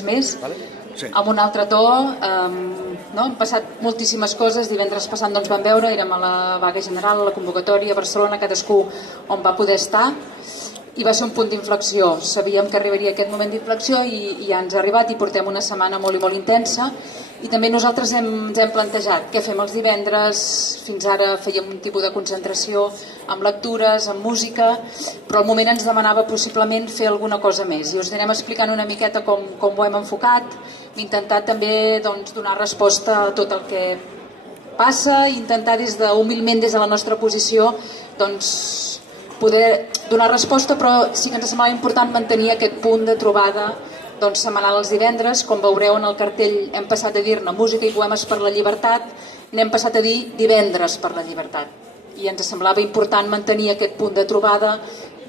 més, amb un altre to. Han passat moltíssimes coses. Divendres passat vam veure, érem a la vaga general, a la convocatòria a Barcelona, cadascú on va poder estar, i va ser un punt d'inflexió. Sabíem que arribaria aquest moment d'inflexió i ja ens ha arribat, i portem una setmana molt i molt intensa. I també nosaltres ens hem plantejat què fem els divendres. Fins ara fèiem un tipus de concentració amb lectures, amb música, però al moment ens demanava possiblement fer alguna cosa més, i us anirem explicant una miqueta com ho hem enfocat. Hem intentat també donar resposta a tot el que passa, i intentar humilment des de la nostra posició poder donar resposta, però sí que ens semblava important mantenir aquest punt de trobada setmanal els divendres. Com veureu en el cartell, hem passat a dir-ne música i poemes per la llibertat, n'hem passat a dir divendres per la llibertat, i ens semblava important mantenir aquest punt de trobada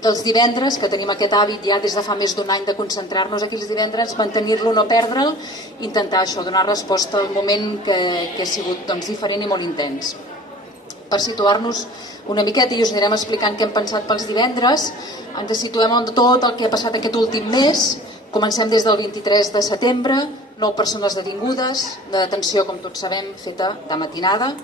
dels divendres, que tenim aquest hàbit ja des de fa més d'un any de concentrar-nos aquí els divendres, mantenir-lo, no perdre'l, intentar donar resposta al moment que ha sigut diferent i molt intens. Per situar-nos una miqueta, i us anirem explicant què hem pensat pels divendres, ens situem en tot el que ha passat aquest últim mes. Comencem des del 23 de setembre, 9 persones detingudes, una detenció, com tots sabem, feta de matinada.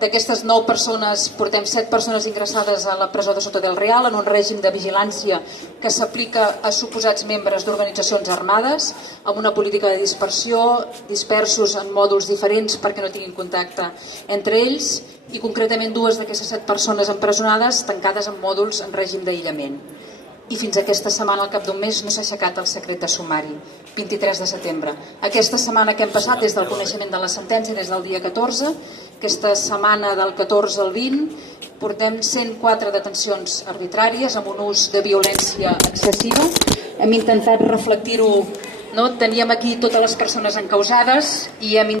D'aquestes 9 persones, portem 7 persones ingressades a la presó de Soto del Real en un règim de vigilància que s'aplica a suposats membres d'organitzacions armades, amb una política de dispersió, dispersos en mòduls diferents perquè no tinguin contacte entre ells, i concretament 2 d'aquestes 7 persones empresonades tancades en mòduls en règim d'aïllament. I fins aquesta setmana, al cap d'un mes, no s'ha aixecat el secret de sumari, 23 de setembre. Aquesta setmana que hem passat des del coneixement de la sentència, des del dia 14, aquesta setmana del 14 al 20, portem 104 detencions arbitràries amb un ús de violència excessiva. Hem intentat reflectir-ho, teníem aquí totes les persones encausades i hem